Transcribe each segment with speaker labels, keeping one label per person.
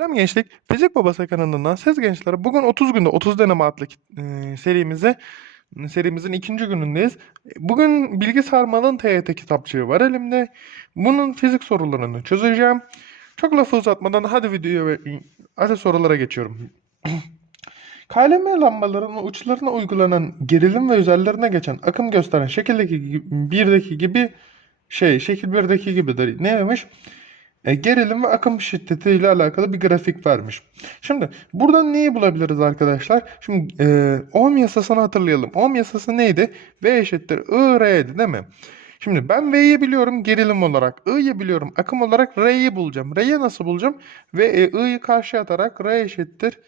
Speaker 1: Selam gençlik. Fizik Babası kanalından ses gençlere bugün 30 günde 30 deneme adlı e, serimize serimizin ikinci günündeyiz. Bugün bilgi sarmalın TYT kitapçığı var elimde. Bunun fizik sorularını çözeceğim. Çok lafı uzatmadan hadi videoya ve hadi sorulara geçiyorum. KLM lambalarının uçlarına uygulanan gerilim ve üzerlerine geçen akım gösteren şekildeki birdeki gibi şey şekil 1'deki gibidir. Ne demiş? E, gerilim ve akım şiddeti ile alakalı bir grafik vermiş. Şimdi buradan neyi bulabiliriz arkadaşlar? Şimdi e, Ohm yasasını hatırlayalım. Ohm yasası neydi? V eşittir I R'ydi değil mi? Şimdi ben V'yi biliyorum gerilim olarak. I'yi biliyorum akım olarak R'yi bulacağım. R'yi nasıl bulacağım? Ve e, I'yi karşıya atarak R eşittir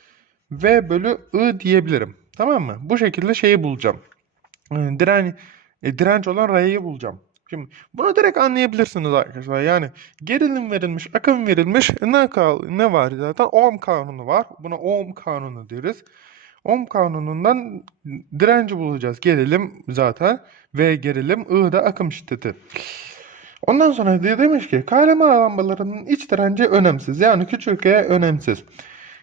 Speaker 1: V bölü I diyebilirim. Tamam mı? Bu şekilde şeyi bulacağım. E, e, direnç olan R'yi bulacağım. Şimdi bunu direkt anlayabilirsiniz arkadaşlar. Yani gerilim verilmiş, akım verilmiş. Ne, ne var zaten? Ohm kanunu var. Buna Ohm kanunu deriz. Ohm kanunundan direnci bulacağız. Gerilim zaten ve gerilim I da akım şiddeti. Ondan sonra diye demiş ki KLM lambalarının iç direnci önemsiz. Yani küçük e önemsiz.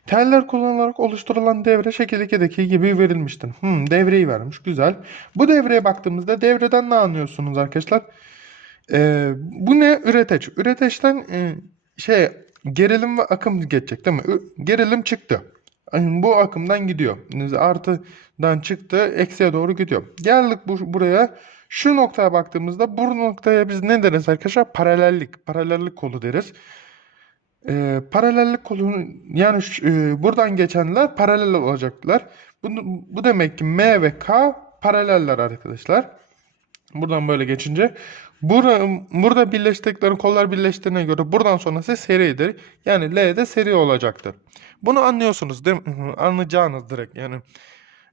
Speaker 1: Teller kullanılarak oluşturulan devre şekil 2'deki gibi verilmiştir. Hmm, devreyi vermiş. Güzel. Bu devreye baktığımızda devreden ne anlıyorsunuz arkadaşlar? Ee, bu ne? Üreteç. Üreteçten e, şey gerilim ve akım geçecek değil mi? Ü- Gerilim çıktı. Yani bu akımdan gidiyor. Artıdan çıktı, eksiye doğru gidiyor. Geldik bu, buraya. Şu noktaya baktığımızda bu noktaya biz ne deriz arkadaşlar? Paralellik. Paralellik kolu deriz. Ee, paralellik kolu yani e, buradan geçenler paralel olacaklar. Bu, bu demek ki M ve K paraleller arkadaşlar. Buradan böyle geçince burada, burada birleştikleri kollar birleştiğine göre buradan sonrası seridir. Yani L de seri olacaktır. Bunu anlıyorsunuz değil mi? Anlayacağınız direkt yani.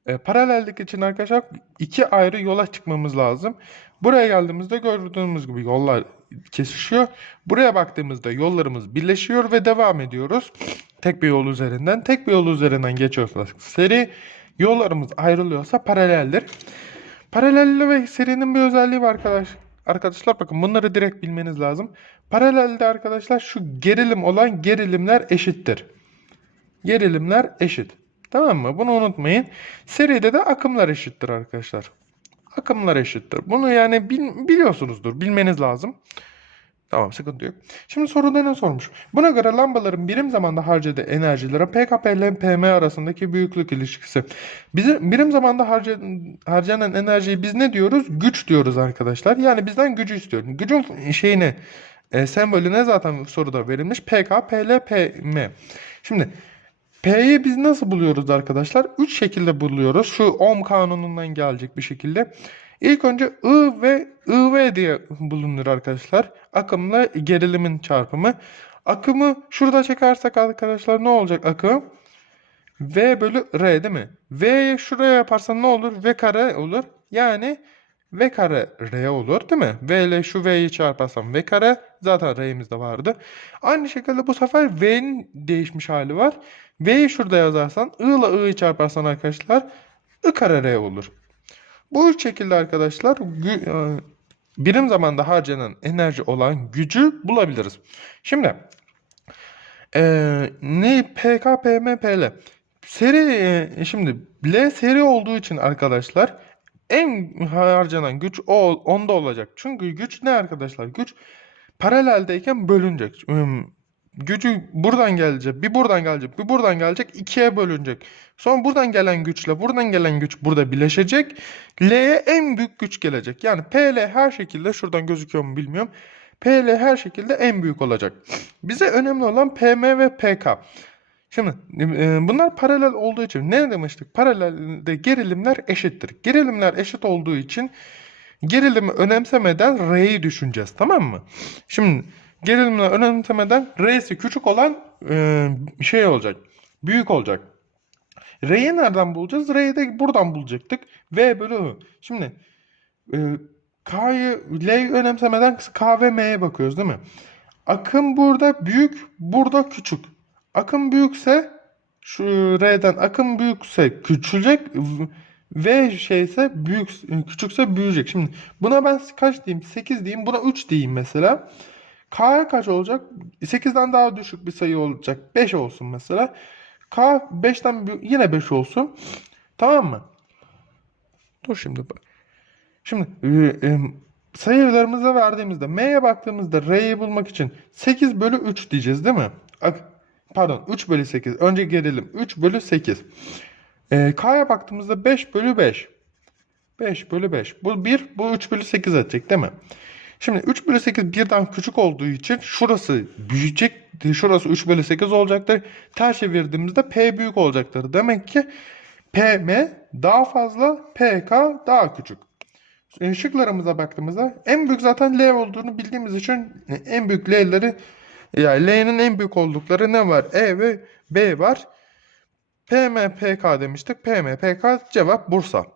Speaker 1: E, paralellik için arkadaşlar iki ayrı yola çıkmamız lazım. Buraya geldiğimizde gördüğümüz gibi yollar kesişiyor. Buraya baktığımızda yollarımız birleşiyor ve devam ediyoruz. Tek bir yol üzerinden. Tek bir yol üzerinden geçiyorsa seri, yollarımız ayrılıyorsa paraleldir. Paralelli ve serinin bir özelliği var arkadaş. Arkadaşlar bakın bunları direkt bilmeniz lazım. Paralelde arkadaşlar şu gerilim olan gerilimler eşittir. Gerilimler eşit. Tamam mı? Bunu unutmayın. Seride de akımlar eşittir arkadaşlar. Akımlar eşittir. Bunu yani bil- biliyorsunuzdur. Bilmeniz lazım. Tamam sıkıntı yok. Şimdi soruda ne sormuş? Buna göre lambaların birim zamanda harcadığı enerjilere PKP ile PM arasındaki büyüklük ilişkisi. Bize, birim zamanda harca, harcanan enerjiyi biz ne diyoruz? Güç diyoruz arkadaşlar. Yani bizden gücü istiyor. Gücün şeyini e, sembolüne zaten soruda verilmiş. PK, PL, PM. Şimdi P'yi biz nasıl buluyoruz arkadaşlar? Üç şekilde buluyoruz. Şu Ohm kanunundan gelecek bir şekilde. İlk önce I ve IV diye bulunur arkadaşlar. Akımla gerilimin çarpımı. Akımı şurada çekersek arkadaşlar ne olacak akım? V bölü R değil mi? V'yi şuraya yaparsan ne olur? V kare olur. Yani V kare R olur değil mi? V ile şu V'yi çarparsam V kare. Zaten R'imiz de vardı. Aynı şekilde bu sefer V'nin değişmiş hali var. V'yi şurada yazarsan I ile I'yi çarparsan arkadaşlar I kare R olur. Bu şekilde arkadaşlar e, birim zamanda harcanan enerji olan gücü bulabiliriz. Şimdi e, ne PK. Seri e, şimdi L seri olduğu için arkadaşlar en harcanan güç o onda olacak. Çünkü güç ne arkadaşlar? Güç paraleldeyken bölünecek. Gücü buradan gelecek, bir buradan gelecek, bir buradan gelecek, ikiye bölünecek. Sonra buradan gelen güçle buradan gelen güç burada birleşecek. L'ye en büyük güç gelecek. Yani PL her şekilde şuradan gözüküyor mu bilmiyorum. PL her şekilde en büyük olacak. Bize önemli olan PM ve PK. Şimdi e, bunlar paralel olduğu için ne demiştik? Paralelde gerilimler eşittir. Gerilimler eşit olduğu için gerilimi önemsemeden R'yi düşüneceğiz. Tamam mı? Şimdi gerilimleri önemsemeden R'si küçük olan e, şey olacak. Büyük olacak. R'yi nereden bulacağız? R'yi de buradan bulacaktık. V bölü I. Şimdi e, K'yı, L'yi önemsemeden K ve M'ye bakıyoruz değil mi? Akım burada büyük, burada küçük. Akım büyükse şu R'den akım büyükse küçülecek. V şeyse büyük, küçükse büyüyecek. Şimdi buna ben kaç diyeyim? 8 diyeyim. Buna 3 diyeyim mesela. K'ya kaç olacak? 8'den daha düşük bir sayı olacak. 5 olsun mesela. K 5'ten büyük- yine 5 olsun. Tamam mı? Dur şimdi bak. Şimdi e, e, sayılarımıza verdiğimizde M'ye baktığımızda R'yi bulmak için 8 bölü 3 diyeceğiz değil mi? Pardon 3 bölü 8. Önce gelelim. 3 bölü 8. E, K'ya baktığımızda 5 bölü 5. 5 bölü 5. Bu 1, bu 3 bölü 8 edecek değil mi? Şimdi 3 bölü 8 birden küçük olduğu için şurası büyüyecek. Şurası 3 bölü 8 olacaktır. Ters çevirdiğimizde P büyük olacaktır. Demek ki PM daha fazla, PK daha küçük. E, Şıklarımıza baktığımızda en büyük zaten L olduğunu bildiğimiz için e, en büyük L'leri yani L'nin en büyük oldukları ne var? E ve B var. PM, PK demiştik. PM, PK cevap Bursa.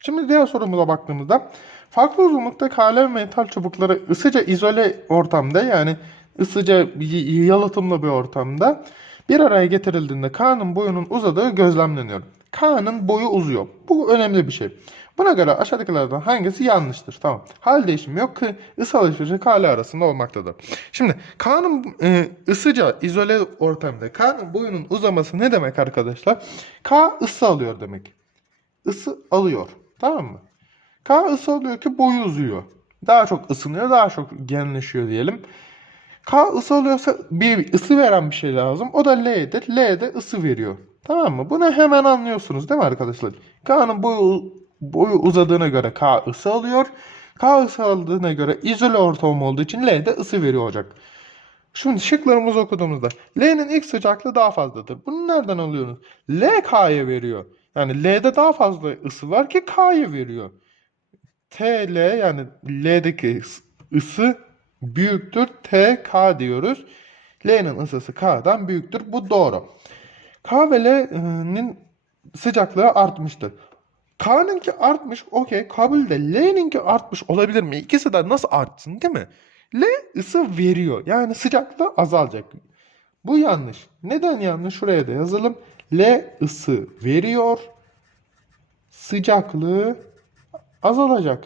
Speaker 1: Şimdi diğer sorumuza baktığımızda farklı uzunlukta kale ve metal çubukları ısıca izole ortamda yani ısıca yalıtımlı bir ortamda bir araya getirildiğinde K'nın boyunun uzadığı gözlemleniyor. K'nın boyu uzuyor. Bu önemli bir şey. Buna göre aşağıdakilerden hangisi yanlıştır? Tamam. Hal değişimi yok ki ısı alışverişi K arasında olmaktadır. Şimdi K'nın e, ısıca izole ortamda K'nın boyunun uzaması ne demek arkadaşlar? K ısı alıyor demek ısı alıyor. Tamam mı? K ısı alıyor ki boyu uzuyor. Daha çok ısınıyor, daha çok genleşiyor diyelim. K ısı alıyorsa bir ısı veren bir şey lazım. O da L'dir. L de ısı veriyor. Tamam mı? Bunu hemen anlıyorsunuz değil mi arkadaşlar? K'nın boyu, boyu uzadığına göre K ısı alıyor. K ısı aldığına göre izole ortam olduğu için L de ısı veriyor olacak. Şimdi şıklarımızı okuduğumuzda L'nin ilk sıcaklığı daha fazladır. Bunu nereden alıyorsunuz? L K'ya veriyor. Yani L'de daha fazla ısı var ki K'ya veriyor. TL yani L'deki ısı büyüktür TK diyoruz. L'nin ısısı K'dan büyüktür. Bu doğru. K ve L'nin sıcaklığı artmıştır. K'nınki artmış okey kabul de L'ninki artmış olabilir mi? İkisi de nasıl artsın değil mi? L ısı veriyor. Yani sıcaklığı azalacak. Bu yanlış. Neden yanlış? Şuraya da yazalım. L ısı veriyor. Sıcaklığı azalacak.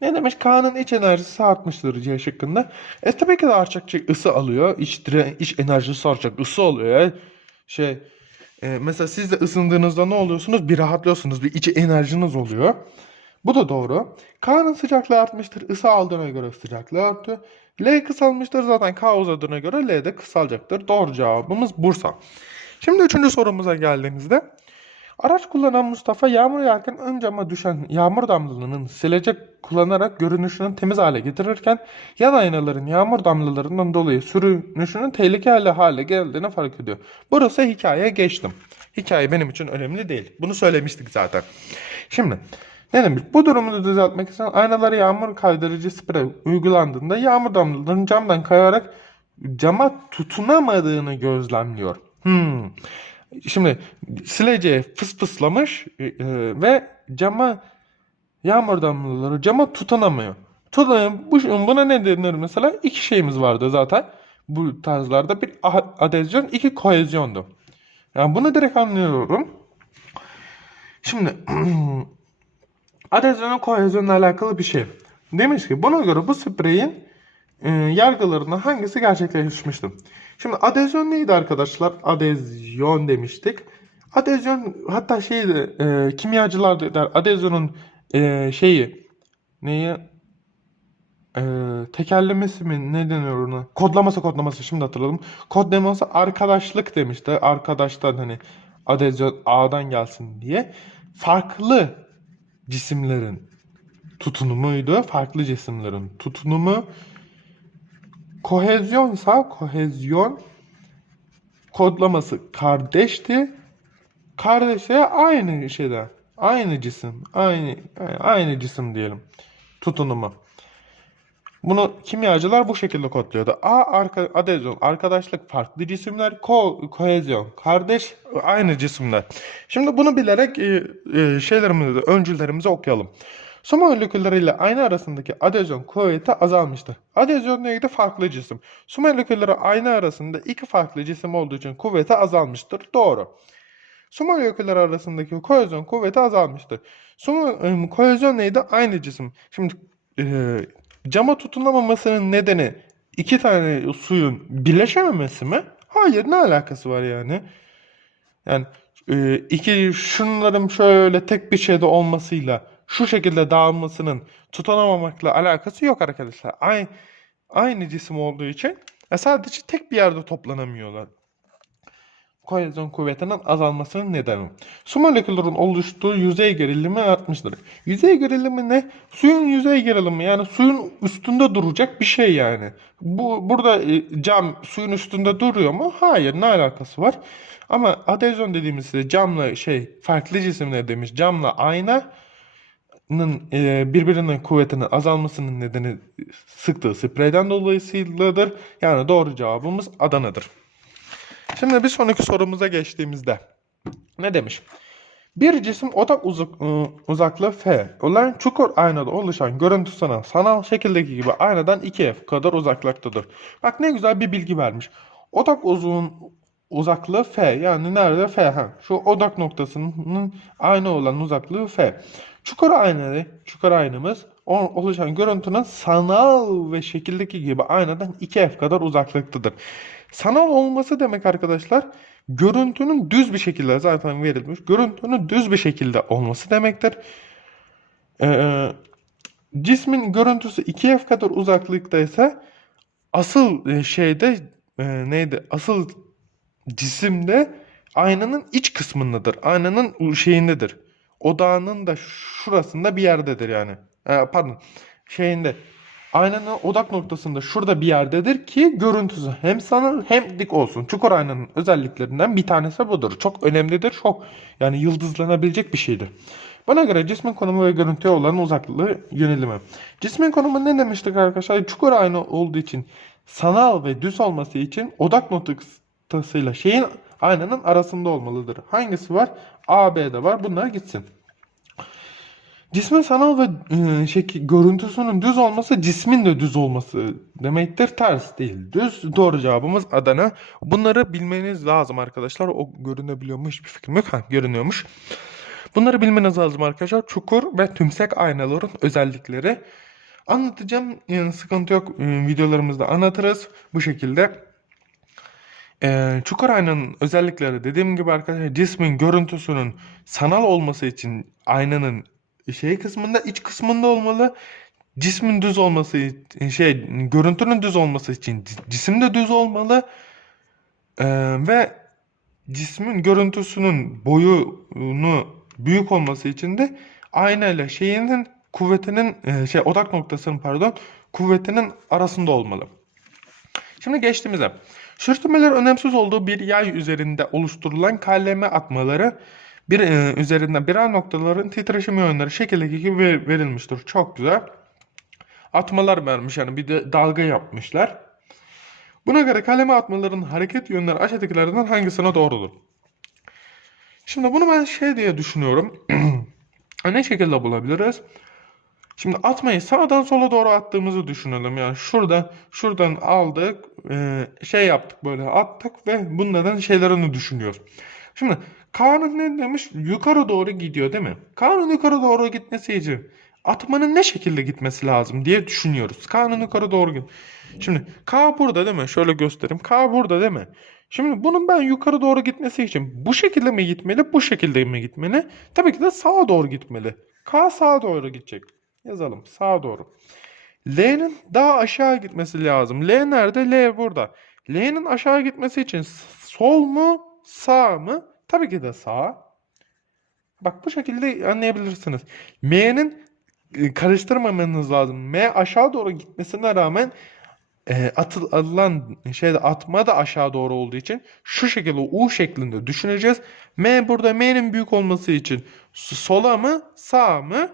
Speaker 1: Ne demiş? K'nın iç enerjisi artmıştır C şıkkında. E tabii ki de artacak ısı alıyor. İç, dire- iç enerjisi artacak ısı alıyor ya. Şey e, mesela siz de ısındığınızda ne oluyorsunuz? Bir rahatlıyorsunuz. Bir iç enerjiniz oluyor. Bu da doğru. K'nın sıcaklığı artmıştır. Isı aldığına göre sıcaklığı arttı. L kısalmıştır. Zaten K uzadığına göre L de kısalacaktır. Doğru cevabımız Bursa. Şimdi üçüncü sorumuza geldiğimizde. Araç kullanan Mustafa yağmur yağarken ön cama düşen yağmur damlalarının silecek kullanarak görünüşünü temiz hale getirirken yan aynaların yağmur damlalarından dolayı sürünüşünün tehlikeli hale geldiğini fark ediyor. Burası hikayeye geçtim. Hikaye benim için önemli değil. Bunu söylemiştik zaten. Şimdi ne demiş? Bu durumu düzeltmek için aynalara yağmur kaydırıcı sprey uygulandığında yağmur damlalarının camdan kayarak cama tutunamadığını gözlemliyor. Hmm. Şimdi sileceği fısfıslamış e, e, ve cama yağmur damlaları cama tutunamıyor. Tutunamıyor. Bu, buna ne denir mesela? İki şeyimiz vardı zaten. Bu tarzlarda bir adezyon, iki kohezyondu. Yani bunu direkt anlıyorum. Şimdi adezyonun kohezyonla alakalı bir şey. Demiş ki buna göre bu spreyin e, yargılarından hangisi gerçekleşmiştir? Şimdi adezyon neydi arkadaşlar? Adezyon demiştik. Adezyon hatta şeydi e, kimyacılar der adezyonun e, şeyi neyi e, tekerlemesi mi ne deniyor ona? Kodlaması kodlaması şimdi hatırladım. Kodlaması arkadaşlık demişti. Arkadaştan hani adezyon A'dan gelsin diye. Farklı cisimlerin tutunumuydu. Farklı cisimlerin tutunumu. Kohezyonsa kohezyon kodlaması kardeşti. Kardeşe aynı şeyde. Aynı cisim. Aynı aynı cisim diyelim. Tutunumu. Bunu kimyacılar bu şekilde kodluyordu. A arka, adezyon, arkadaşlık farklı cisimler, ko, kohezyon, kardeş aynı cisimler. Şimdi bunu bilerek e, e, şeylerimizi, öncüllerimizi okuyalım. Su molekülleriyle aynı arasındaki adezyon kuvveti azalmıştı. Adezyon neydi? Farklı cisim. Su molekülleri aynı arasında iki farklı cisim olduğu için kuvveti azalmıştır. Doğru. Su molekülleri arasındaki kohezyon kuvveti azalmıştır. Su e, kohezyon neydi? Aynı cisim. Şimdi e, Cama tutunamamasının nedeni iki tane suyun birleşememesi mi? Hayır, ne alakası var yani? Yani e, iki şunların şöyle tek bir şeyde olmasıyla şu şekilde dağılmasının tutunamamakla alakası yok arkadaşlar. Aynı, aynı cisim olduğu için e, sadece tek bir yerde toplanamıyorlar. Kohezyon kuvvetinin azalmasının nedeni. Su moleküllerin oluştuğu yüzey gerilimi artmıştır. Yüzey gerilimi ne? Suyun yüzey gerilimi yani suyun üstünde duracak bir şey yani. Bu burada e, cam suyun üstünde duruyor mu? Hayır, ne alakası var? Ama adezyon dediğimiz camla şey farklı cisimler demiş. Camla aynanın e, birbirinin kuvvetinin azalmasının nedeni sıktığı spreyden dolayısıyladır. Yani doğru cevabımız Adana'dır. Şimdi bir sonraki sorumuza geçtiğimizde ne demiş? Bir cisim odak uzak, ıı, uzaklığı f olan çukur aynada oluşan görüntü sana sanal şekildeki gibi aynadan 2f kadar uzaklıktadır. Bak ne güzel bir bilgi vermiş. Odak uzun uzaklığı f yani nerede f ha şu odak noktasının ayna olan uzaklığı f. Çukur aynada çukur aynamız oluşan görüntünün sanal ve şekildeki gibi aynadan 2f kadar uzaklıktadır. Sanal olması demek arkadaşlar görüntünün düz bir şekilde zaten verilmiş. Görüntünün düz bir şekilde olması demektir. Ee, cismin görüntüsü 2f kadar uzaklıkta ise asıl e, şeyde e, neydi? Asıl cisimde aynanın iç kısmındadır. Aynanın şeyindedir. Odağının da şurasında bir yerdedir yani. Ee, pardon. Şeyinde. Aynanın odak noktasında şurada bir yerdedir ki görüntüsü hem sanal hem dik olsun. Çukur aynanın özelliklerinden bir tanesi budur. Çok önemlidir. Çok yani yıldızlanabilecek bir şeydir. Buna göre cismin konumu ve görüntüye olan uzaklığı yönelimi. Cismin konumu ne demiştik arkadaşlar? Çukur ayna olduğu için sanal ve düz olması için odak noktasıyla şeyin aynanın arasında olmalıdır. Hangisi var? A, B'de var. Bunlar gitsin. Cismin sanal ve e, şekil, görüntüsünün düz olması cismin de düz olması demektir. Ters değil. Düz. Doğru cevabımız Adana. Bunları bilmeniz lazım arkadaşlar. O görünebiliyor mu? Hiçbir fikrim yok. Ha, görünüyormuş. Bunları bilmeniz lazım arkadaşlar. Çukur ve tümsek aynaların özellikleri. Anlatacağım. Yani sıkıntı yok. E, videolarımızda anlatırız. Bu şekilde. Ee, çukur aynanın özellikleri dediğim gibi arkadaşlar cismin görüntüsünün sanal olması için aynanın şey kısmında iç kısmında olmalı. Cismin düz olması için şey görüntünün düz olması için cisim de düz olmalı. Ee, ve cismin görüntüsünün boyunu büyük olması için de aynayla şeyinin kuvvetinin e, şey odak noktasının pardon kuvvetinin arasında olmalı. Şimdi geçtiğimize. Sürtünmeler önemsiz olduğu bir yay üzerinde oluşturulan kaleme atmaları bir e, üzerinden birer noktaların titreşim yönleri şekildeki gibi ver- verilmiştir. Çok güzel. Atmalar vermiş yani bir de dalga yapmışlar. Buna göre kaleme atmaların hareket yönleri aşağıdakilerden hangisine doğrudur? Şimdi bunu ben şey diye düşünüyorum. ne şekilde bulabiliriz? Şimdi atmayı sağdan sola doğru attığımızı düşünelim. Yani şurada şuradan aldık, e, şey yaptık böyle attık ve bunların şeylerini düşünüyoruz. Şimdi Kaan'ın ne demiş? Yukarı doğru gidiyor değil mi? Kaan'ın yukarı doğru gitmesi için atmanın ne şekilde gitmesi lazım diye düşünüyoruz. Kaan'ın yukarı doğru git. Şimdi K burada değil mi? Şöyle göstereyim. K burada değil mi? Şimdi bunun ben yukarı doğru gitmesi için bu şekilde mi gitmeli, bu şekilde mi gitmeli? Tabii ki de sağa doğru gitmeli. K sağa doğru gidecek. Yazalım sağa doğru. L'nin daha aşağı gitmesi lazım. L nerede? L burada. L'nin aşağı gitmesi için sol mu sağ mı? Tabii ki de sağ. Bak bu şekilde anlayabilirsiniz. M'nin e, karıştırmamanız lazım. M aşağı doğru gitmesine rağmen e, atıl, atılan şeyde atma da aşağı doğru olduğu için şu şekilde U şeklinde düşüneceğiz. M burada M'nin büyük olması için sola mı sağ mı?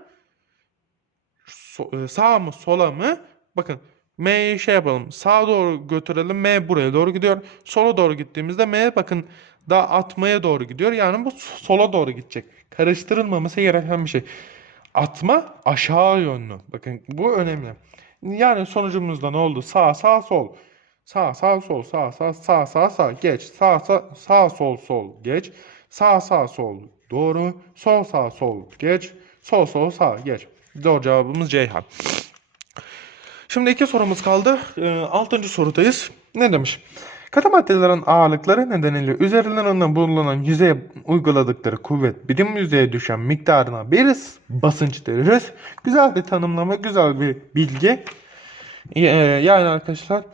Speaker 1: So- e, sağa mı sola mı? Bakın M'yi şey yapalım. Sağa doğru götürelim. M buraya doğru gidiyor. Sola doğru gittiğimizde M bakın daha atmaya doğru gidiyor. Yani bu sola doğru gidecek. Karıştırılmaması gereken bir şey. Atma aşağı yönlü. Bakın bu önemli. Yani sonucumuzda ne oldu? Sağ sağ sol. Sağ sağ sol sağ sağ sağ sağ sağ geç. Sağ sağ sağ sol sol geç. Sağ sağ sol doğru. Sol sağ sol geç. Sol sol sağ geç. Doğru cevabımız Ceyhan. Şimdi iki sorumuz kaldı. Ee, altıncı sorudayız. Ne demiş? Katı maddelerin ağırlıkları nedeniyle üzerlerinde bulunan yüzeye uyguladıkları kuvvet birim yüzeye düşen miktarına bir basınç deriz. Güzel bir tanımlama, güzel bir bilgi. Ee, yani arkadaşlar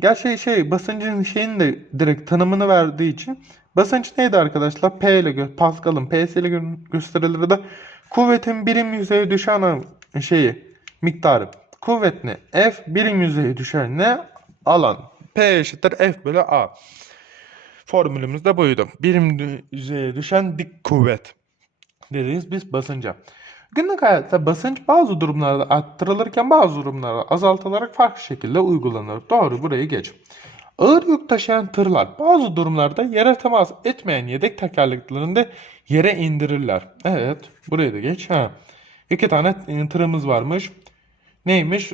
Speaker 1: gerçi şey basıncın şeyini de direkt tanımını verdiği için basınç neydi arkadaşlar? P ile Pascal'ın P'si ile gö- gösterilir de kuvvetin birim yüzeye düşen şeyi miktarı. Kuvvet ne? F birim yüzeye düşen ne? Alan. P eşittir F bölü A. Formülümüz de buydu. Birim düşen dik kuvvet. Dediğimiz biz basınca. Günlük hayatta basınç bazı durumlarda arttırılırken bazı durumlarda azaltılarak farklı şekilde uygulanır. Doğru burayı geç. Ağır yük taşıyan tırlar bazı durumlarda yere temas etmeyen yedek tekerleklerinde yere indirirler. Evet burayı da geç. Ha. İki tane e, tırımız varmış. Neymiş?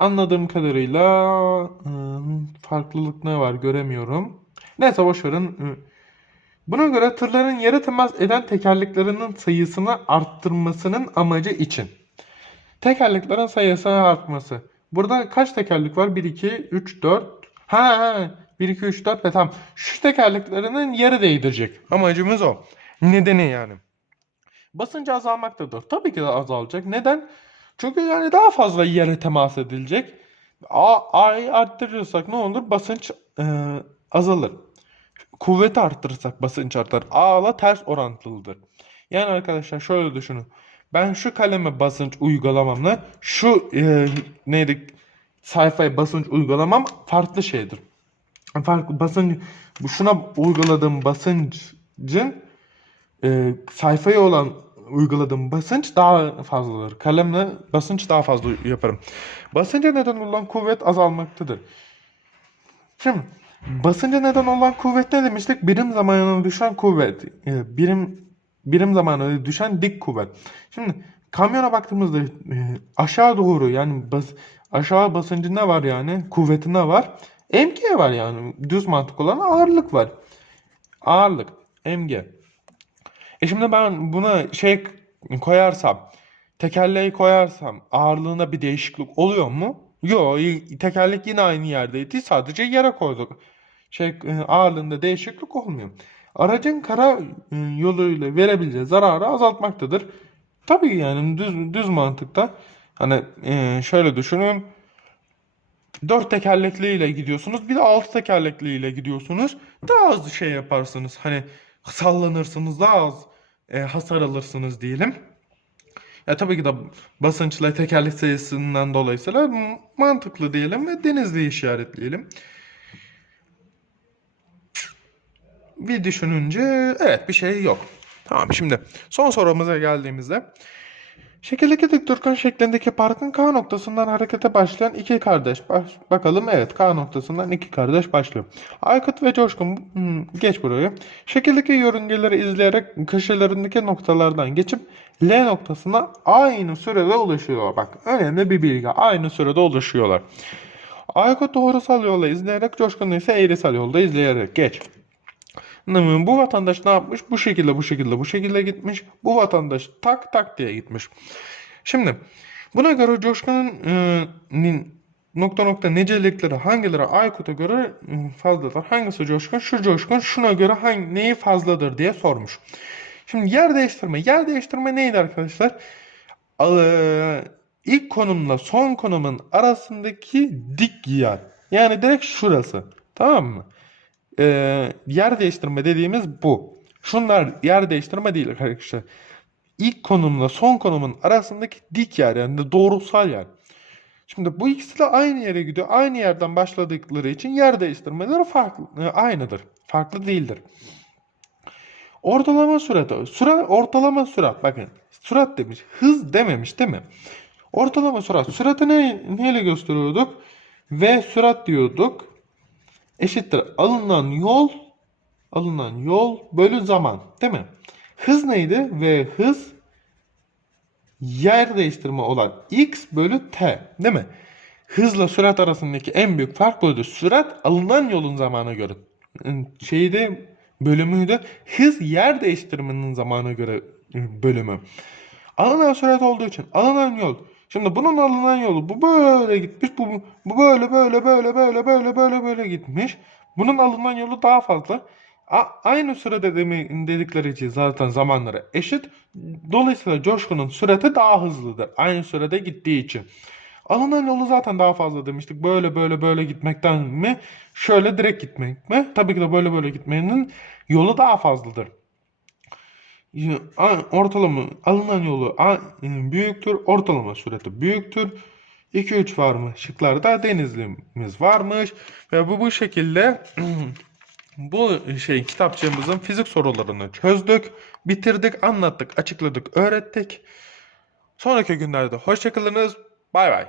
Speaker 1: Anladığım kadarıyla ıı, farklılık ne var göremiyorum. Neyse boş verin. Hı. Buna göre tırların yere temas eden tekerleklerinin sayısını arttırmasının amacı için. Tekerleklerin sayısını artması. Burada kaç tekerlek var? 1, 2, 3, 4. Ha, ha 1, 2, 3, 4 ve tamam. Şu tekerleklerinin yere değdirecek. Amacımız o. Nedeni yani. Basıncı azalmaktadır. Tabii ki de azalacak. Neden? Çünkü yani daha fazla yere temas edilecek. A, A'yı arttırırsak ne olur? Basınç e, azalır. Kuvveti arttırırsak basınç artar. A'la ters orantılıdır. Yani arkadaşlar şöyle düşünün. Ben şu kaleme basınç uygulamamla şu e, neydi sayfaya basınç uygulamam farklı şeydir. Farklı basınç şuna uyguladığım basıncın e, sayfaya olan uyguladığım basınç daha fazladır. Kalemle basınç daha fazla yaparım. Basınca neden olan kuvvet azalmaktadır. Şimdi basınca neden olan kuvvet ne demiştik? Birim zamanına düşen kuvvet. E, birim birim zamanına düşen dik kuvvet. Şimdi kamyona baktığımızda e, aşağı doğru yani bas, aşağı basıncı ne var yani? Kuvveti ne var? MG var yani. Düz mantık olan ağırlık var. Ağırlık. MG. E şimdi ben buna şey koyarsam, tekerleği koyarsam ağırlığında bir değişiklik oluyor mu? Yok, tekerlek yine aynı yerdeydi. Sadece yere koyduk. Şey e, ağırlığında değişiklik olmuyor. Aracın kara e, yoluyla verebileceği zararı azaltmaktadır. Tabii yani düz düz mantıkta hani e, şöyle düşünün. Dört tekerlekliyle gidiyorsunuz. Bir de altı tekerlekliyle gidiyorsunuz. Daha az şey yaparsınız. Hani sallanırsınız. Daha az e, hasar alırsınız diyelim. Ya tabii ki de basınçla tekerlek sayısından dolayısıyla mantıklı diyelim ve denizli işaretleyelim. Bir düşününce evet bir şey yok. Tamam şimdi son sorumuza geldiğimizde Şekildeki dikdörtgen şeklindeki parkın K noktasından harekete başlayan iki kardeş. Baş- bakalım evet K noktasından iki kardeş başlıyor. Aykut ve Coşkun hmm, geç burayı. Şekildeki yörüngeleri izleyerek köşelerindeki noktalardan geçip L noktasına aynı sürede ulaşıyorlar. Bak önemli bir bilgi. Aynı sürede ulaşıyorlar. Aykut doğrusal yolla izleyerek Coşkun ise eğrisel yolda izleyerek geç. Bu vatandaş ne yapmış? Bu şekilde, bu şekilde, bu şekilde gitmiş. Bu vatandaş tak tak diye gitmiş. Şimdi buna göre Coşkun'un e, nokta nokta nicelikleri hangileri Aykut'a göre e, fazladır? Hangisi Coşkun? Şu Coşkun şuna göre hangi, neyi fazladır diye sormuş. Şimdi yer değiştirme. Yer değiştirme neydi arkadaşlar? Eee, ilk konumla son konumun arasındaki dik yer. Yani direkt şurası. Tamam mı? Ee, yer değiştirme dediğimiz bu. Şunlar yer değiştirme değil arkadaşlar. İlk konumla son konumun arasındaki dik yer yani doğrusal yer. Şimdi bu ikisi de aynı yere gidiyor. Aynı yerden başladıkları için yer değiştirmeleri farklı, e, aynıdır. Farklı değildir. Ortalama sürat. Sürat ortalama sürat. Bakın sürat demiş. Hız dememiş değil mi? Ortalama sürat. Süratı ne, neyle gösteriyorduk? V sürat diyorduk. Eşittir alınan yol alınan yol bölü zaman değil mi? Hız neydi? V hız yer değiştirme olan x bölü t değil mi? Hızla sürat arasındaki en büyük fark buydu. Sürat alınan yolun zamana göre şeyde bölümüydü. Hız yer değiştirmenin zamana göre bölümü. Alınan sürat olduğu için alınan yol Şimdi bunun alınan yolu bu böyle gitmiş. Bu, bu böyle böyle böyle böyle böyle böyle böyle gitmiş. Bunun alınan yolu daha fazla. A- aynı sürede demi- dedikleri için zaten zamanları eşit. Dolayısıyla Coşkun'un sürati daha hızlıdır. Aynı sürede gittiği için. Alınan yolu zaten daha fazla demiştik. Böyle böyle böyle gitmekten mi? Şöyle direkt gitmek mi? Tabii ki de böyle böyle gitmenin yolu daha fazladır. Ortalama alınan yolu büyüktür. Ortalama sürati büyüktür. 2-3 var mı? Şıklarda Denizli'miz varmış. Ve bu bu şekilde bu şey kitapçığımızın fizik sorularını çözdük, bitirdik, anlattık, açıkladık, öğrettik. Sonraki günlerde hoşçakalınız. Bay bay.